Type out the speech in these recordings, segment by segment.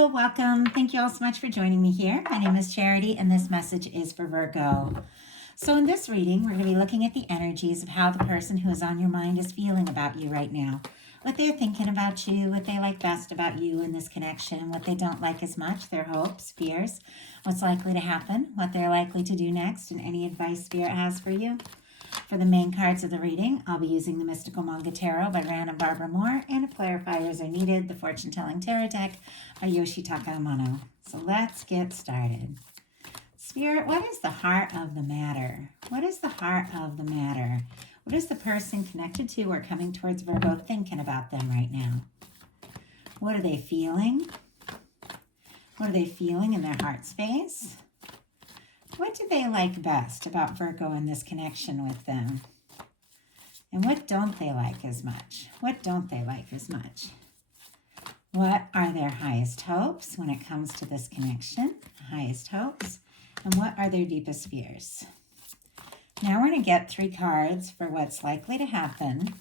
Hello, welcome. Thank you all so much for joining me here. My name is Charity, and this message is for Virgo. So in this reading, we're going to be looking at the energies of how the person who is on your mind is feeling about you right now. What they're thinking about you, what they like best about you in this connection, what they don't like as much, their hopes, fears, what's likely to happen, what they're likely to do next, and any advice Spirit has for you. For the main cards of the reading, I'll be using the Mystical Manga Tarot by Ran and Barbara Moore, and if clarifiers are needed, the Fortune Telling Tarot Deck by Yoshitaka Amano. So let's get started. Spirit, what is the heart of the matter? What is the heart of the matter? What is the person connected to or coming towards Virgo thinking about them right now? What are they feeling? What are they feeling in their heart space? What do they like best about Virgo and this connection with them? And what don't they like as much? What don't they like as much? What are their highest hopes when it comes to this connection? Highest hopes. And what are their deepest fears? Now we're going to get 3 cards for what's likely to happen,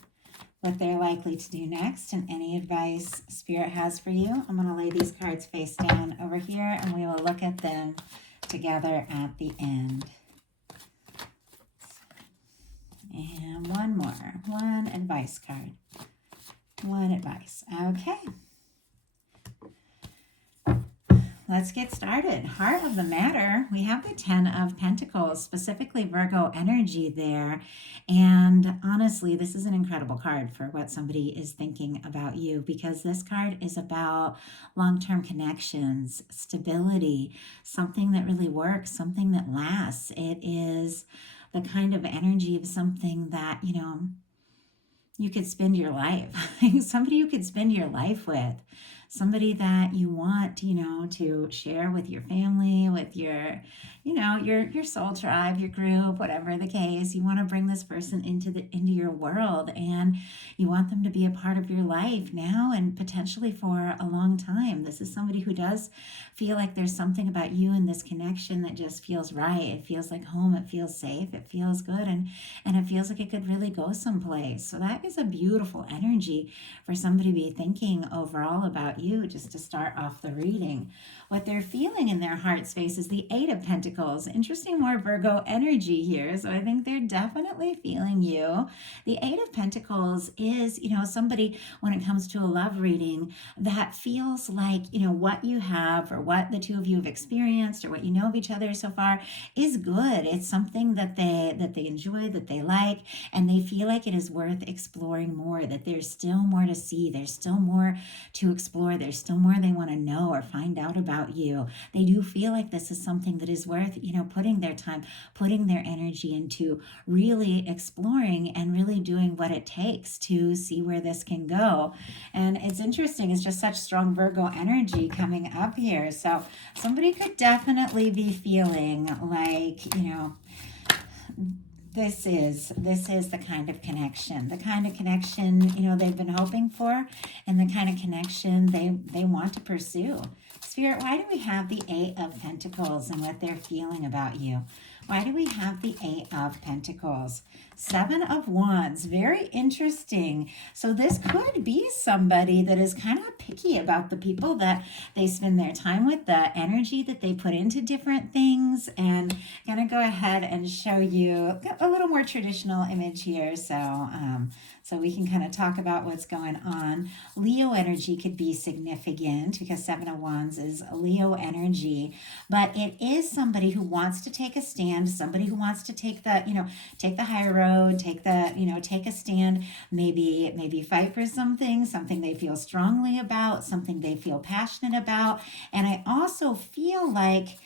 what they're likely to do next, and any advice Spirit has for you. I'm going to lay these cards face down over here, and we will look at them together at the end. And one more, one advice card, one advice. Okay, let's get started. Heart of the matter, we have the 10 of Pentacles, specifically Virgo energy there. And honestly, this is an incredible card for what somebody is thinking about you, because this card is about long-term connections, stability, something that really works, something that lasts. It is the kind of energy of something that, you could spend your life, somebody you could spend your life with, somebody that you want, to share with your family, with your soul tribe, your group, whatever the case. You want to bring this person into your world, and you want them to be a part of your life now and potentially for a long time. This is somebody who does feel like there's something about you in this connection that just feels right. It feels like home. It feels safe. It feels good, and it feels like it could really go someplace. So that is a beautiful energy for somebody to be thinking overall about you, just to start off the reading. What they're feeling in their heart space is the 8 of Pentacles. Interesting, more Virgo energy here. So I think they're definitely feeling you. The 8 of Pentacles is, somebody, when it comes to a love reading, that feels like, what you have or what the two of you have experienced or what you know of each other so far is good. It's something that they enjoy, that they like, and they feel like it is worth exploring more, that there's still more to see. There's still more to explore. There's still more they want to know or find out about you. They do feel like this is something that is worth, putting their time, putting their energy into really exploring and really doing what it takes to see where this can go. And it's interesting. It's just such strong Virgo energy coming up here. So somebody could definitely be feeling like, this is the kind of connection they've been hoping for, and the kind of connection they want to pursue. Spirit, why do we have the 8 of Pentacles and what they're feeling about you? Why do we have the 8 of Pentacles? 7 of Wands, very interesting. So this could be somebody that is kind of picky about the people that they spend their time with, the energy that they put into different things. And I'm going to go ahead and show you a little more traditional image here. So we can kind of talk about what's going on. Leo energy could be significant because 7 of Wands is Leo energy, but it is somebody who wants to take a stand, somebody who wants to take the high road, take a stand, maybe fight for something they feel strongly about, something they feel passionate about. And I also feel like,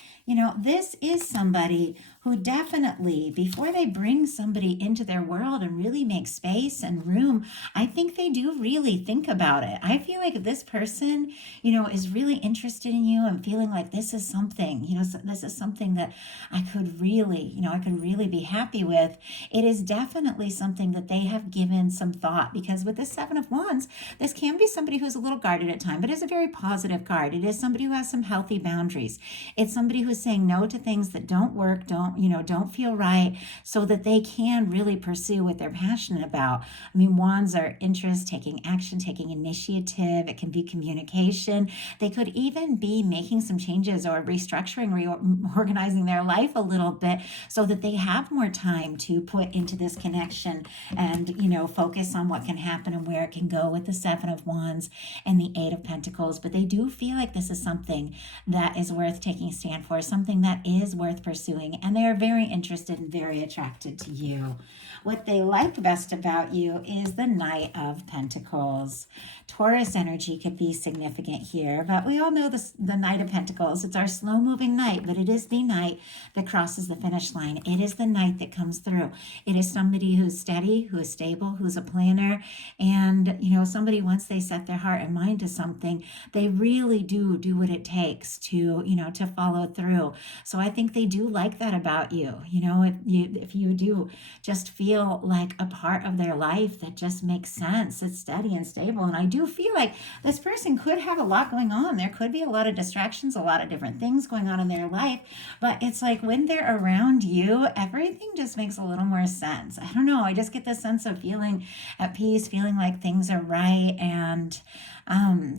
this is somebody who definitely, before they bring somebody into their world and really make space and room, I think they do really think about it. I feel like if this person, is really interested in you and feeling like this is something, this is something that I could really be happy with, it is definitely something that they have given some thought. Because with this 7 of Wands, this can be somebody who's a little guarded at times, but it's a very positive card. It is somebody who has some healthy boundaries. It's somebody who's saying no to things that don't work, don't don't feel right, so that they can really pursue what they're passionate about. I mean, wands are interest, taking action, taking initiative. It can be communication. They could even be making some changes or restructuring, reorganizing their life a little bit, so that they have more time to put into this connection and, focus on what can happen and where it can go with the Seven of Wands and the Eight of Pentacles. But they do feel like this is something that is worth taking a stand for, something that is worth pursuing, and they are very interested and very attracted to you. What they like best about you is the Knight of Pentacles. Taurus energy could be significant here, but we all know the Knight of Pentacles. It's our slow-moving knight, but it is the knight that crosses the finish line. It is the knight that comes through. It is somebody who's steady, who is stable, who's a planner, and, somebody, once they set their heart and mind to something, they really do what it takes to, to follow through. So I think they do like that about you. If you do just feel like a part of their life that just makes sense, it's steady and stable. And I do feel like this person could have a lot going on. There could be a lot of distractions, a lot of different things going on in their life, but it's like when they're around you, everything just makes a little more sense. I don't know. I just get this sense of feeling at peace, feeling like things are right. And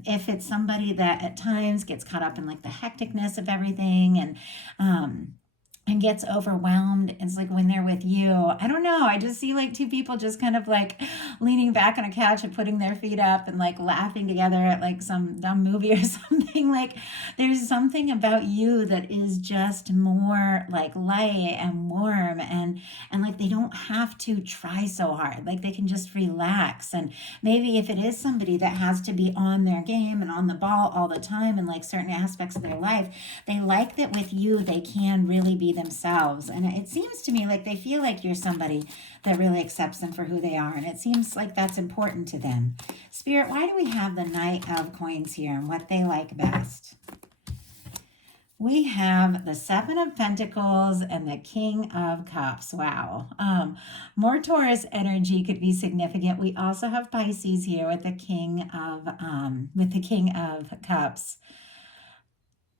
if it's somebody that at times gets caught up in like the hecticness of everything and gets overwhelmed, it's like when they're with you, I don't know, I just see like two people just kind of like leaning back on a couch and putting their feet up and like laughing together at like some dumb movie or something. Like there's something about you that is just more like light and warm, and like they don't have to try so hard. Like they can just relax. And maybe if it is somebody that has to be on their game and on the ball all the time in like certain aspects of their life, they like that with you they can really be themselves. And it seems to me like they feel like you're somebody that really accepts them for who they are, and it seems like that's important to them. Spirit, why do we have the Knight of Coins here and what they like best? We have the Seven of Pentacles and the King of Cups. Wow. More Taurus energy could be significant. We also have Pisces here with the King of Cups.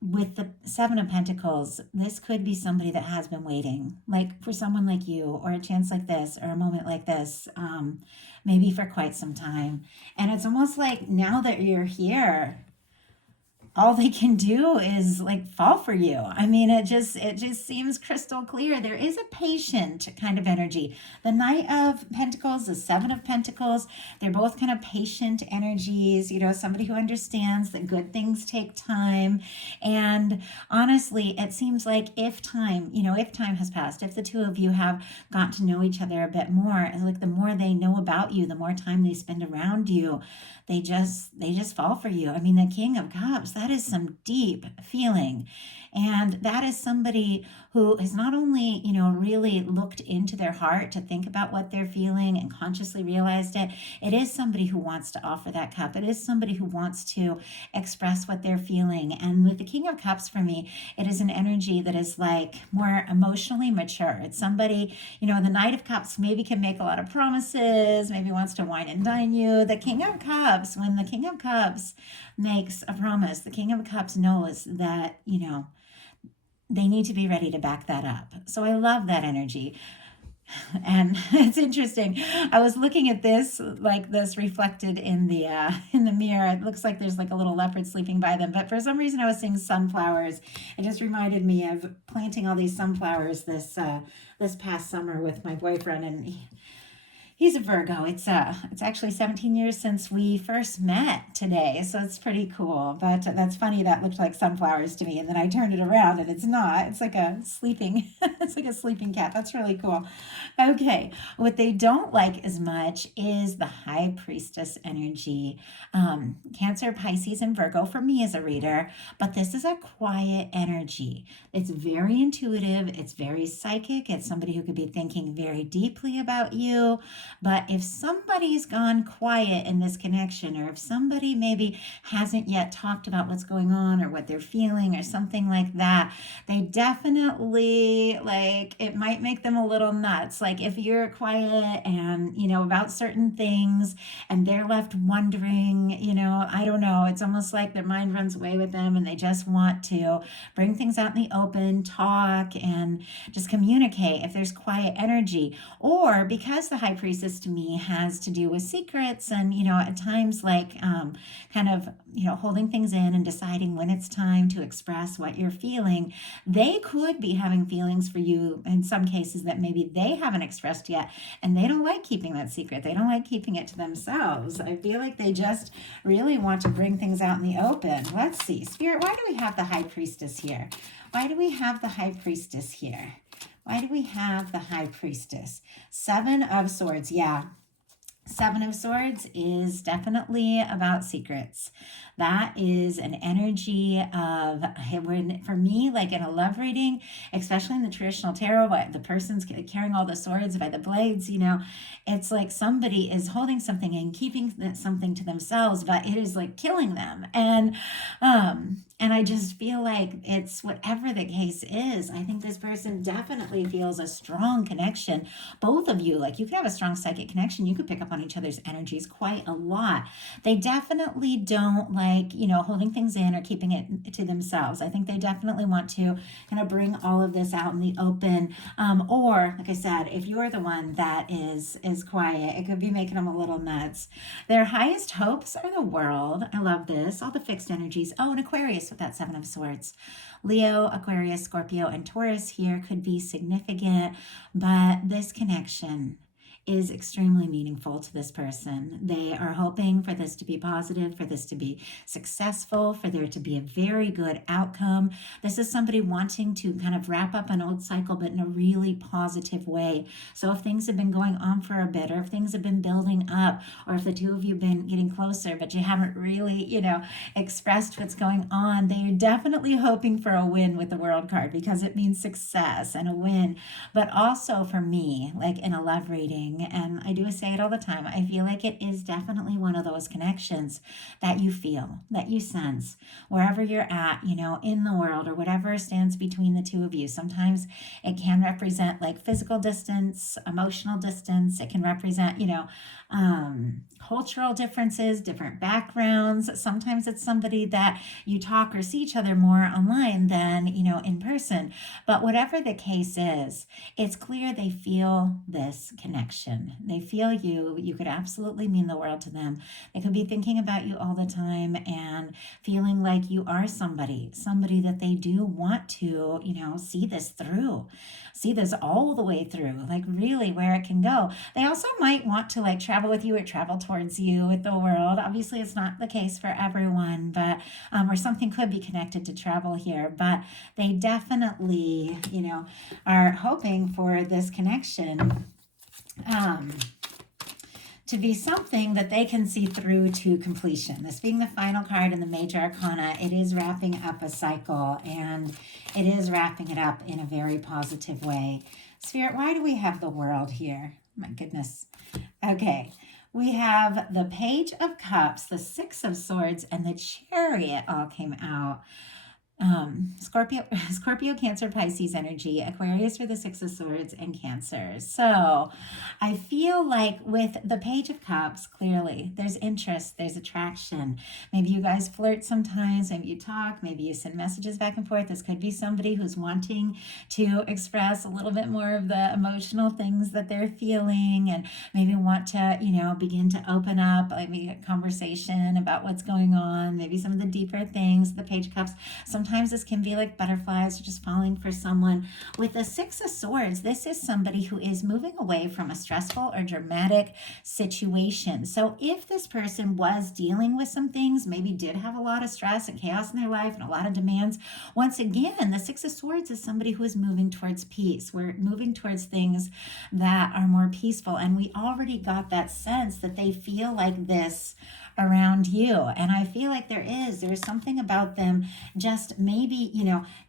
With the Seven of Pentacles, this could be somebody that has been waiting, like for someone like you, or a chance like this, or a moment like this, maybe for quite some time. And it's almost like now that you're here, all they can do is like fall for you. I mean, it just seems crystal clear. There is a patient kind of energy. The Knight of Pentacles, the Seven of Pentacles, they're both kind of patient energies, somebody who understands that good things take time. And honestly, it seems like if time has passed, if the two of you have got to know each other a bit more, it's like the more they know about you, the more time they spend around you, they just fall for you. I mean, the King of Cups, that is some deep feeling. And that is somebody who has not only, really looked into their heart to think about what they're feeling and consciously realized it. It is somebody who wants to offer that cup. It is somebody who wants to express what they're feeling. And with the King of Cups, for me, it is an energy that is like more emotionally mature. It's somebody, the Knight of Cups maybe can make a lot of promises, maybe wants to wine and dine you. The King of Cups, when the King of Cups makes a promise, the King of Cups knows that, they need to be ready to back that up. So I love that energy. And it's interesting. I was looking at this reflected in the mirror. It looks like there's like a little leopard sleeping by them. But for some reason, I was seeing sunflowers. It just reminded me of planting all these sunflowers this past summer with my boyfriend, and he's a Virgo. It's actually 17 years since we first met today, so it's pretty cool. But that's funny. That looked like sunflowers to me, and then I turned it around, and it's not. It's like a sleeping, it's like a sleeping cat. That's really cool. Okay, what they don't like as much is the High Priestess energy. Cancer, Pisces, and Virgo for me as a reader, but this is a quiet energy. It's very intuitive. It's very psychic. It's somebody who could be thinking very deeply about you. But if somebody's gone quiet in this connection, or if somebody maybe hasn't yet talked about what's going on or what they're feeling or something like that, they definitely, like, it might make them a little nuts. Like if you're quiet and, about certain things and they're left wondering, I don't know, it's almost like their mind runs away with them and they just want to bring things out in the open, talk, and just communicate if there's quiet energy. Or because the high priestess to me has to do with secrets and, at times like kind of, holding things in and deciding when it's time to express what you're feeling, they could be having feelings for you in some cases that maybe they haven't expressed yet, and they don't like keeping that secret. They don't like keeping it to themselves. I feel like they just really want to bring things out in the open. Let's see. Spirit, why do we have the high priestess here? Why do we have the high priestess here? Why do we have the high priestess? 7 of Swords. Yeah. 7 of Swords is definitely about secrets. That is an energy of, for me, like in a love reading, especially in the traditional tarot, but the person's carrying all the swords by the blades, it's like somebody is holding something and keeping something to themselves, but it is like killing them. And I just feel like it's whatever the case is. I think this person definitely feels a strong connection. Both of you, like you could have a strong psychic connection. You could pick up on each other's energies quite a lot. They definitely don't like, holding things in or keeping it to themselves. I think they definitely want to kind of bring all of this out in the open. Or, like I said, if you're the one that is quiet, it could be making them a little nuts. Their highest hopes are the world. I love this. All the fixed energies. Oh, and Aquarius with that 7 of Swords. Leo, Aquarius, Scorpio, and Taurus here could be significant, but this connection is extremely meaningful to this person. They are hoping for this to be positive, for this to be successful, for there to be a very good outcome. This is somebody wanting to kind of wrap up an old cycle, but in a really positive way. So if things have been going on for a bit, or if things have been building up, or if the two of you have been getting closer, but you haven't really, expressed what's going on, they are definitely hoping for a win with the World card, because it means success and a win. But also for me, like in a love reading, and I do say it all the time, I feel like it is definitely one of those connections that you feel, that you sense, wherever you're at, in the world, or whatever stands between the two of you. Sometimes it can represent like physical distance, emotional distance. It can represent, cultural differences, different backgrounds. Sometimes it's somebody that you talk or see each other more online than, in person. But whatever the case is, it's clear they feel this connection. They feel you. You could absolutely mean the world to them. They could be thinking about you all the time and feeling like you are somebody that they do want to, see this through, see this all the way through, like really where it can go. They also might want to like travel with you or travel towards you with the world. Obviously, it's not the case for everyone, but or something could be connected to travel here. But they definitely, are hoping for this connection to be something that they can see through to completion. This being the final card in the Major Arcana, it is wrapping up a cycle, and it is wrapping it up in a very positive way. Spirit, why do we have the World here? My goodness. Okay. We have the Page of Cups, the 6 of Swords, and the Chariot all came out. Scorpio, Cancer, Pisces energy, Aquarius for the 6 of Swords, and Cancer. So I feel like with the Page of Cups, clearly there's interest, there's attraction. Maybe you guys flirt sometimes, maybe you talk, maybe you send messages back and forth. This could be somebody who's wanting to express a little bit more of the emotional things that they're feeling, and maybe want to, begin to open up, maybe a conversation about what's going on, maybe some of the deeper things. The Page of Cups, sometimes this can be like butterflies or just falling for someone. With the 6 of Swords, this is somebody who is moving away from a stressful or dramatic situation. So if this person was dealing with some things, maybe did have a lot of stress and chaos in their life and a lot of demands, once again, the 6 of Swords is somebody who is moving towards peace. We're moving towards things that are more peaceful. And we already got that sense that they feel like this around you. And I feel like there's something about them just maybe,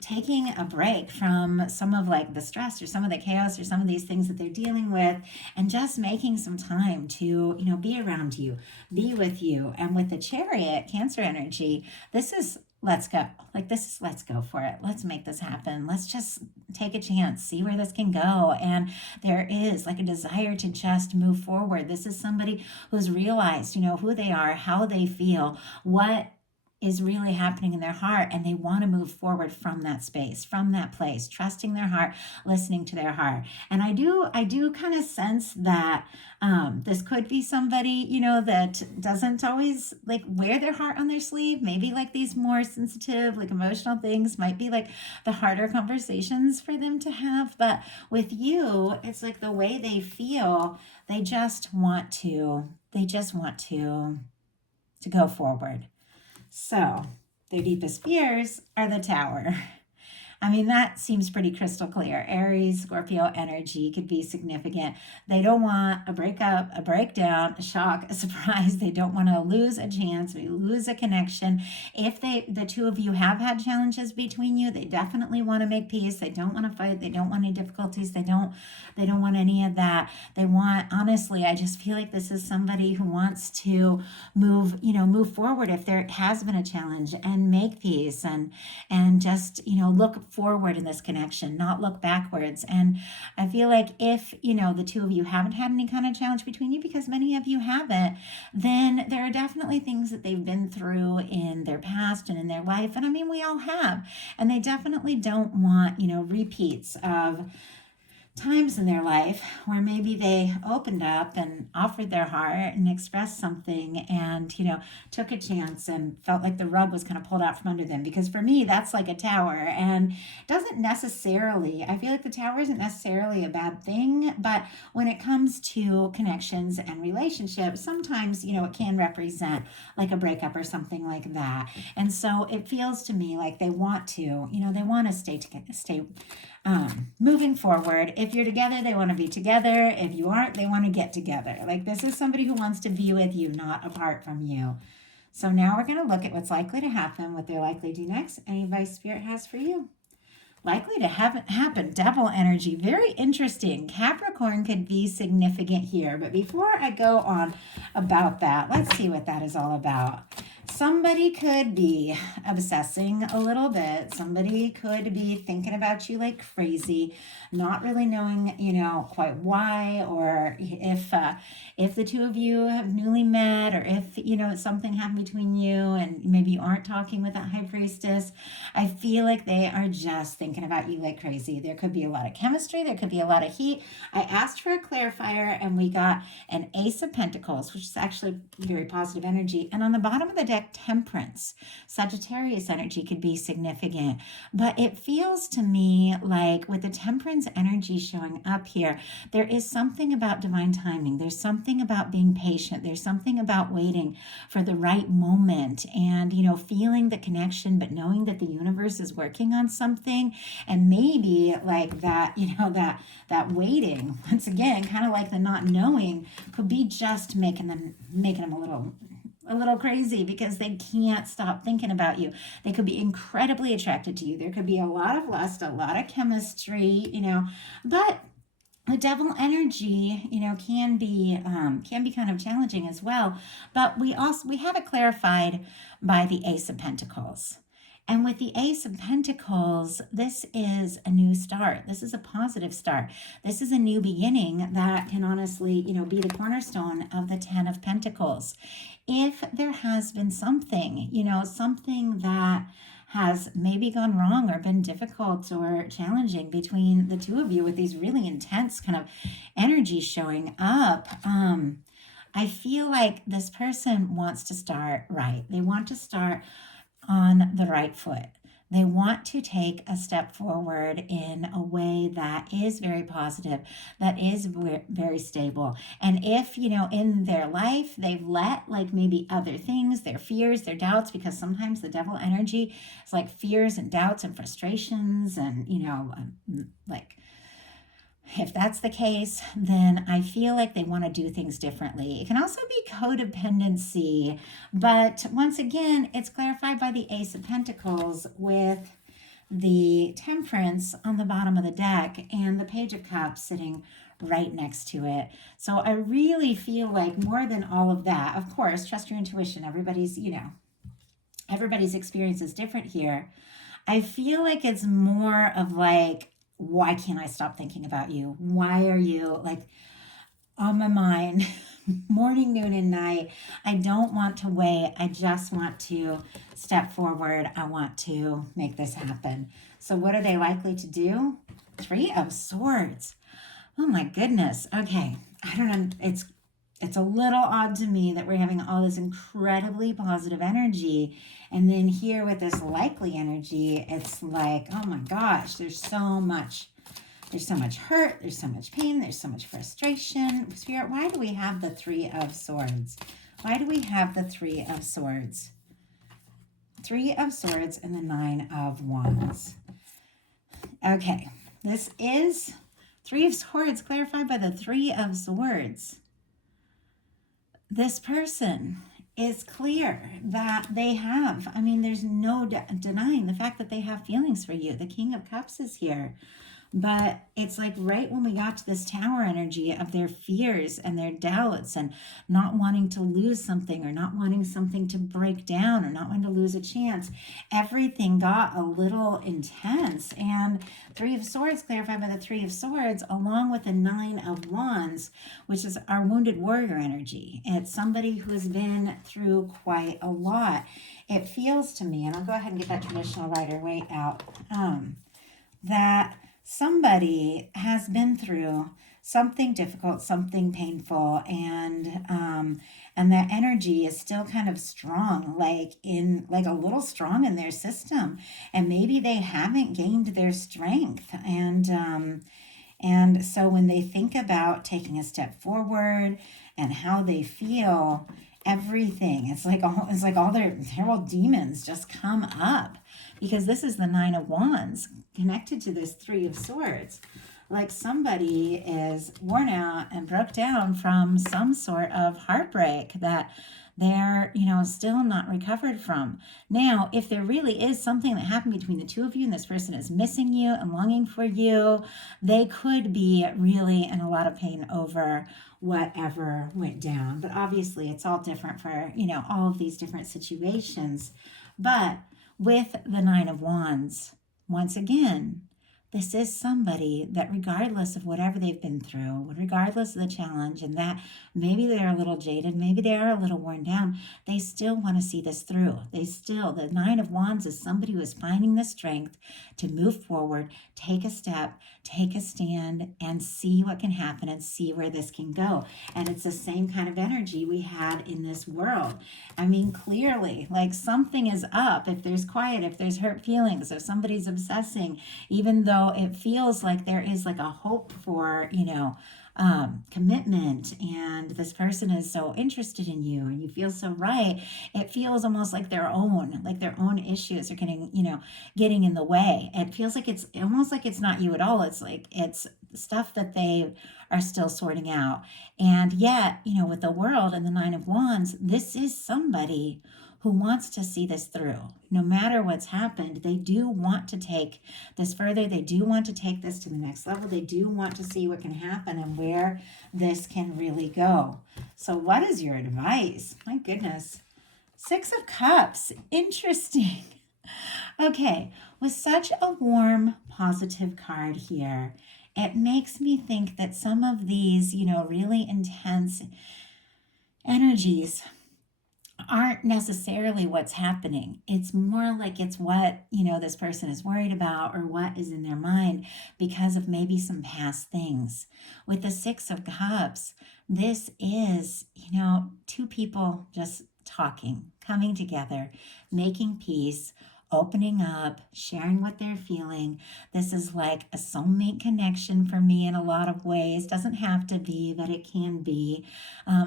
taking a break from some of like the stress or some of the chaos or some of these things that they're dealing with, and just making some time to, be around you, be with you. And with the Chariot, Cancer energy, this is let's go. Like, this is let's go for it. Let's make this happen. Let's just take a chance, see where this can go. And there is like a desire to just move forward. This is somebody who's realized, who they are, how they feel, what is really happening in their heart, and they want to move forward from that space, from that place, trusting their heart, listening to their heart. And I do kind of sense that this could be somebody, that doesn't always like wear their heart on their sleeve. Maybe like these more sensitive, like emotional things might be like the harder conversations for them to have. But with you, it's like the way they feel, they just want to go forward. So their deepest fears are the Tower. I mean, that seems pretty crystal clear. Aries, Scorpio energy could be significant. They don't want a breakup, a breakdown, a shock, a surprise. They don't want to lose a chance, lose a connection. If the two of you have had challenges between you, they definitely want to make peace. They don't want to fight. They don't want any difficulties. They don't want any of that. They want, honestly, I just feel like this is somebody who wants to move forward if there has been a challenge, and make peace, and just, look forward in this connection, not look backwards. And I feel like if, the two of you haven't had any kind of challenge between you, because many of you haven't, then there are definitely things that they've been through in their past and in their life. And I mean, we all have. And they definitely don't want, repeats of times in their life where maybe they opened up and offered their heart and expressed something, and took a chance and felt like the rug was kind of pulled out from under them. Because for me, that's like a tower, and doesn't necessarily, I feel like the tower isn't necessarily a bad thing, but when it comes to connections and relationships, sometimes it can represent like a breakup or something like that. And so it feels to me like they want to stay moving forward. If you're together, they want to be together. If you aren't, they want to get together. Like, this is somebody who wants to be with you, not apart from you. So now we're going to look at what's likely to happen, what they're likely to do next, any advice Spirit has for you. Likely to happen, Devil energy. Very interesting. Capricorn could be significant here. But before I go on about that, let's see what that is all about. Somebody could be obsessing a little bit. Somebody could be thinking about you like crazy, not really knowing, quite why, or if the two of you have newly met, or if, something happened between you and maybe you aren't talking with that High Priestess. I feel like they are just thinking about you like crazy. There could be a lot of chemistry. There could be a lot of heat. I asked for a clarifier, and we got an Ace of Pentacles, which is actually very positive energy. And on the bottom of the deck, Temperance. Sagittarius energy could be significant. But it feels to me like with the Temperance energy showing up here, there is something about divine timing. There's something about being patient. There's something about waiting for the right moment, and, feeling the connection, but knowing that the universe is working on something. And maybe like that, that waiting, once again, kind of like the not knowing, could be just making them a little crazy, because they can't stop thinking about you. They could be incredibly attracted to you. There could be a lot of lust, a lot of chemistry, but the Devil energy, can be kind of challenging as well. But we have it clarified by the Ace of Pentacles. And with the Ace of Pentacles, this is a new start. This is a positive start. This is a new beginning that can honestly, be the cornerstone of the 10 of Pentacles. If there has been something, something that has maybe gone wrong or been difficult or challenging between the two of you, with these really intense kind of energy showing up, I feel like this person wants to start right. They want to start on the right foot. They want to take a step forward in a way that is very positive, that is very stable. And if, in their life, they've let like maybe other things, their fears, their doubts, because sometimes the Devil energy is like fears and doubts and frustrations and, like If that's the case, then I feel like they want to do things differently. It can also be codependency, but once again, it's clarified by the Ace of Pentacles with the Temperance on the bottom of the deck and the Page of Cups sitting right next to it. So I really feel like more than all of that, of course, trust your intuition. Everybody's experience is different here. I feel like it's more of like, why can't I stop thinking about you? Why are you like on my mind morning, noon, and night? I don't want to wait. I just want to step forward. I want to make this happen. So what are they likely to do? Three of Swords. Oh my goodness. Okay. I don't know. It's a little odd to me that we're having all this incredibly positive energy. And then here with this likely energy, it's like, oh my gosh, there's so much hurt, there's so much pain, there's so much frustration. Spirit, why do we have the Three of Swords? Why do we have the Three of Swords? Three of Swords and the Nine of Wands. Okay, this is Three of Swords clarified by the Three of Swords. This person is clear that they have, there's no denying the fact that they have feelings for you. The King of Cups is here. But it's like right when we got to this Tower energy of their fears and their doubts and not wanting to lose something or not wanting something to break down or not wanting to lose a chance, everything got a little intense. And Three of Swords clarified by the Three of Swords along with the Nine of Wands, which is our wounded warrior energy. It's somebody who has been through quite a lot. It feels to me, and I'll go ahead and get that traditional Rider-Waite out, that somebody has been through something difficult, something painful, and that energy is still kind of strong, like a little strong in their system, and maybe they haven't gained their strength, and so when they think about taking a step forward and how they feel, everything, it's like all their terrible demons just come up, because this is the Nine of Wands connected to this Three of Swords. Like somebody is worn out and broke down from some sort of heartbreak that they're, still not recovered from. Now, if there really is something that happened between the two of you and this person is missing you and longing for you, they could be really in a lot of pain over whatever went down. But obviously it's all different for, all of these different situations. But with the Nine of Wands, once again, this is somebody that regardless of whatever they've been through, regardless of the challenge, and that maybe they're a little jaded, maybe they are a little worn down, they still want to see this through. The Nine of Wands is somebody who is finding the strength to move forward, take a step, take a stand, and see what can happen and see where this can go. And it's the same kind of energy we had in this world. Clearly, like something is up. If there's quiet, if there's hurt feelings, if somebody's obsessing, even though it feels like there is like a hope for, commitment, and this person is so interested in you and you feel so right, it feels almost like their own issues are getting in the way. It feels like it's almost like it's not you at all. It's like it's stuff that they are still sorting out. And yet, with the World and the Nine of Wands, this is somebody who wants to see this through. No matter what's happened, they do want to take this further. They do want to take this to the next level. They do want to see what can happen and where this can really go. So what is your advice? My goodness. Six of Cups. Interesting. Okay, with such a warm, positive card here, it makes me think that some of these, really intense energies aren't necessarily what's happening. It's more like it's what, this person is worried about or what is in their mind because of maybe some past things. With the Six of Cups, this is, two people just talking, coming together, making peace, opening up, sharing what they're feeling. This is like a soulmate connection for me in a lot of ways. Doesn't have to be, but it can be.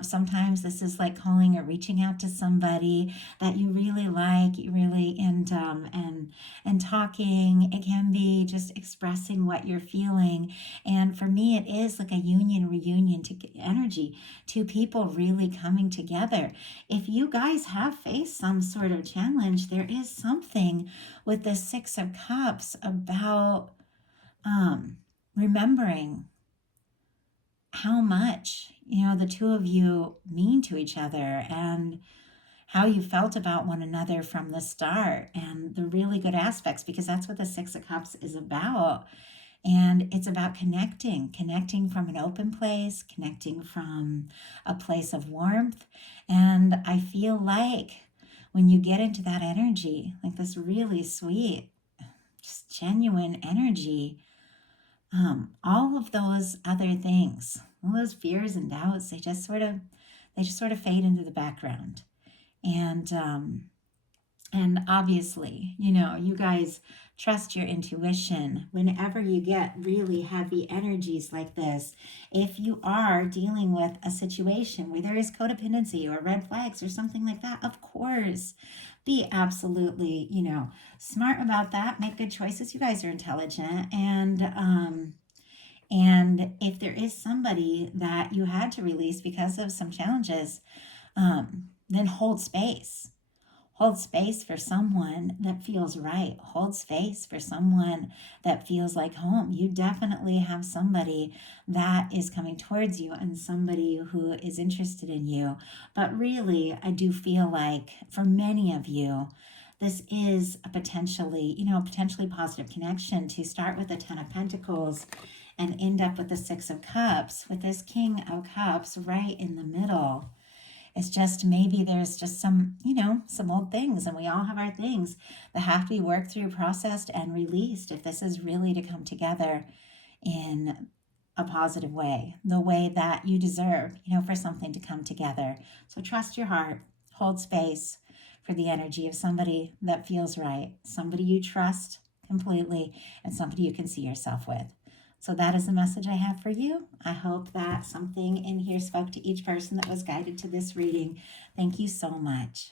Sometimes this is like calling or reaching out to somebody that you really like, and and talking. It can be just expressing what you're feeling. And for me, it is like a union reunion to energy, two people really coming together. If you guys have faced some sort of challenge, there is something with the Six of Cups about remembering how much, the two of you mean to each other, and how you felt about one another from the start, and the really good aspects, because that's what the Six of Cups is about. And it's about connecting from an open place, connecting from a place of warmth. And I feel like when you get into that energy, like this really sweet, just genuine energy, all of those other things, all those fears and doubts, they just sort of fade into the background. And obviously, you guys trust your intuition whenever you get really heavy energies like this. If you are dealing with a situation where there is codependency or red flags or something like that, of course, be absolutely, smart about that. Make good choices. You guys are intelligent. And if there is somebody that you had to release because of some challenges, then hold space. Hold space for someone that feels right. Hold space for someone that feels like home. You definitely have somebody that is coming towards you and somebody who is interested in you. But really, I do feel like for many of you, this is a potentially positive connection to start with the Ten of Pentacles and end up with the Six of Cups, with this King of Cups right in the middle. It's just maybe there's just some old things, and we all have our things that have to be worked through, processed, and released if this is really to come together in a positive way, the way that you deserve, for something to come together. So trust your heart, hold space for the energy of somebody that feels right, somebody you trust completely, and somebody you can see yourself with. So that is the message I have for you. I hope that something in here spoke to each person that was guided to this reading. Thank you so much.